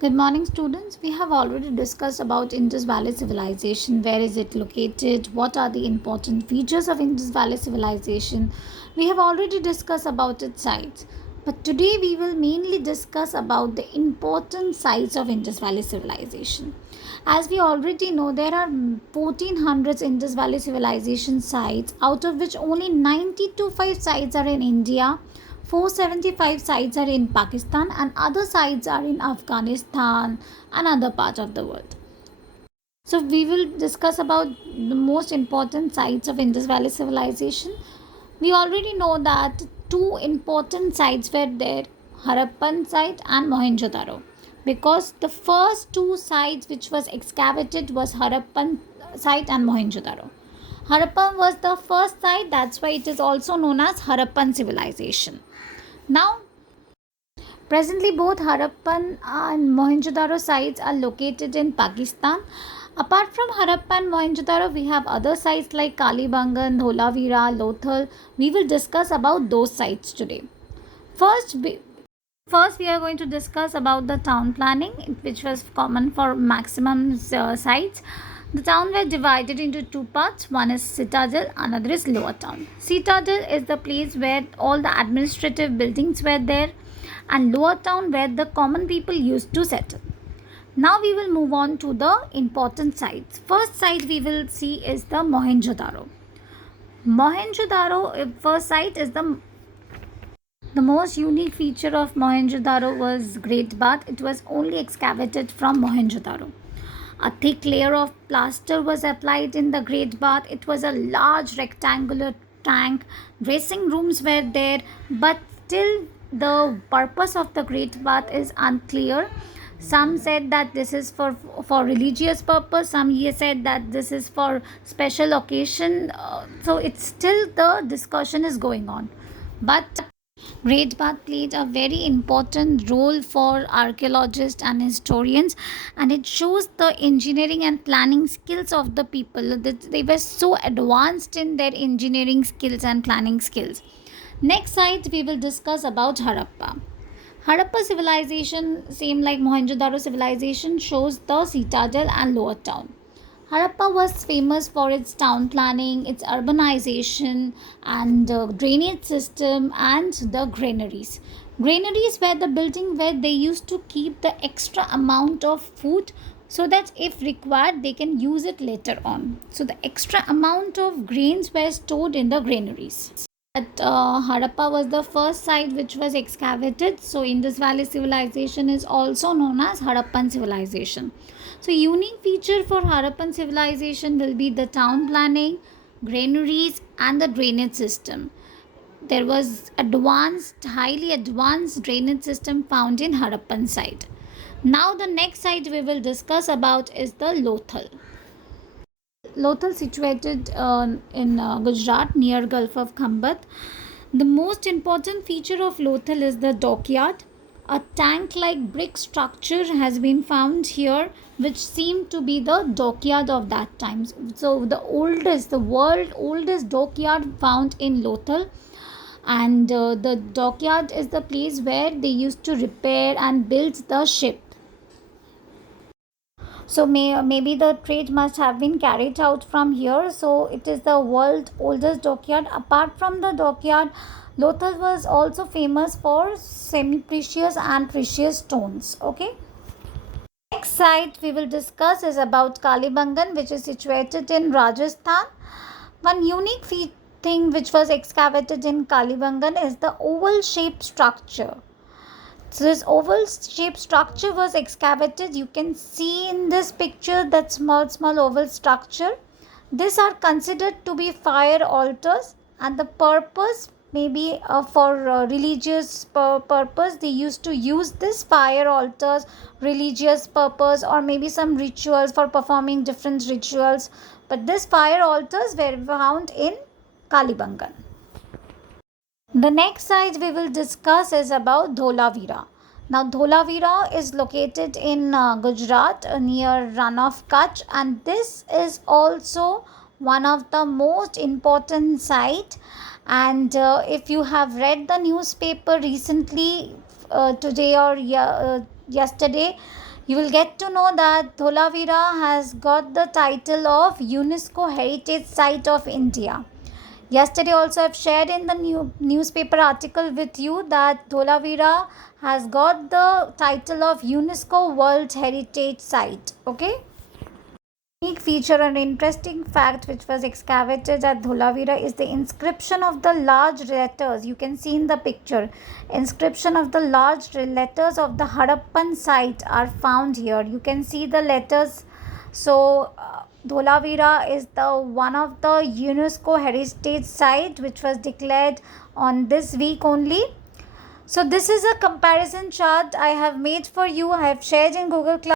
Good morning, students. We have already discussed about Indus Valley Civilization. Where is it located? What are the important features of Indus Valley Civilization? We have already discussed about its sites. But today we will mainly discuss about the important sites of Indus Valley Civilization. As we already know, there are 1400 Indus Valley Civilization sites, out of which only 92 sites are in India, 475 sites are in Pakistan, and other sites are in Afghanistan and other parts of the world. So we will discuss about the most important sites of Indus Valley Civilization. We already know that two important sites were there, Harappan site and Mohenjo-daro, because the first two sites which was excavated was Harappan site and Mohenjo-daro. Harappan was the first site, that's why it is also known as Harappan civilization. Now, presently both Harappan and Mohenjo-daro sites are located in Pakistan. Apart from Harappa and Mohenjo-daro, we have other sites like Kalibangan, Dholavira, Lothal. We will discuss about those sites today. First, First, we are going to discuss about the town planning, which was common for maximum sites. The town were divided into two parts. One is Citadel, another is Lower Town. Citadel is the place where all the administrative buildings were there, and Lower Town where the common people used to settle. Now we will move on to the important sites. First site we will see is the Mohenjo-daro. Mohenjo-daro, first site is the most unique feature of Mohenjo-daro was Great Bath. It was only excavated from Mohenjo-daro. A thick layer of plaster was applied in the Great Bath. It was a large rectangular tank. Dressing rooms were there, but still the purpose of the Great Bath is unclear. Some said that this is for religious purpose. Some said that this is for special occasion. So it's still the discussion is going on. But Great Bath played a very important role for archaeologists and historians, and it shows the engineering and planning skills of the people. That they were so advanced in their engineering skills and planning skills. Next site we will discuss about Harappa. Harappa civilization, same like Mohenjo-daro civilization, shows the citadel and lower town. Harappa was famous for its town planning, its urbanization, and drainage system, and the granaries. Granaries were the building where they used to keep the extra amount of food so that if required they can use it later on. So the extra amount of grains were stored in the granaries. But Harappa was the first site which was excavated. So Indus Valley civilization is also known as Harappan civilization. So unique feature for Harappan civilization will be the town planning, granaries, and the drainage system. There was highly advanced drainage system found in Harappan site. Now the next site we will discuss about is the Lothal. Lothal, situated in Gujarat near Gulf of Khambat. The most important feature of Lothal is the dockyard. A tank-like brick structure has been found here, which seemed to be the dockyard of that time. So the world oldest dockyard found in Lothal, and the dockyard is the place where they used to repair and build the ship. So maybe the trade must have been carried out from here. So it is the world oldest dockyard. Apart from the dockyard, Lothal was also famous for semi-precious and precious stones. Okay. Next site we will discuss is about Kalibangan, which is situated in Rajasthan. One unique thing which was excavated in Kalibangan is the oval shaped structure. So this oval shaped structure was excavated. You can see in this picture that small oval structure. These are considered to be fire altars, and the purpose maybe for religious purpose. They used to use this fire altars religious purpose, or maybe some rituals for performing different rituals. But these fire altars were found in Kalibangan. The next site we will discuss is about Dholavira. Now, Dholavira is located in Gujarat near Rann of Kutch, and this is also one of the most important site. And if you have read the newspaper recently, today or yesterday, you will get to know that Dholavira has got the title of UNESCO Heritage Site of India. Yesterday also I've shared in the newspaper article with you that Dholavira has got the title of UNESCO World Heritage Site. Okay. Unique feature and interesting fact which was excavated at Dholavira is the inscription of the large letters. You can see in the picture. Inscription of the large letters of the Harappan site are found here. You can see the letters. So Dholavira is the one of the UNESCO heritage site which was declared on this week only. So this is a comparison chart I have made for you. I have shared in Google Class.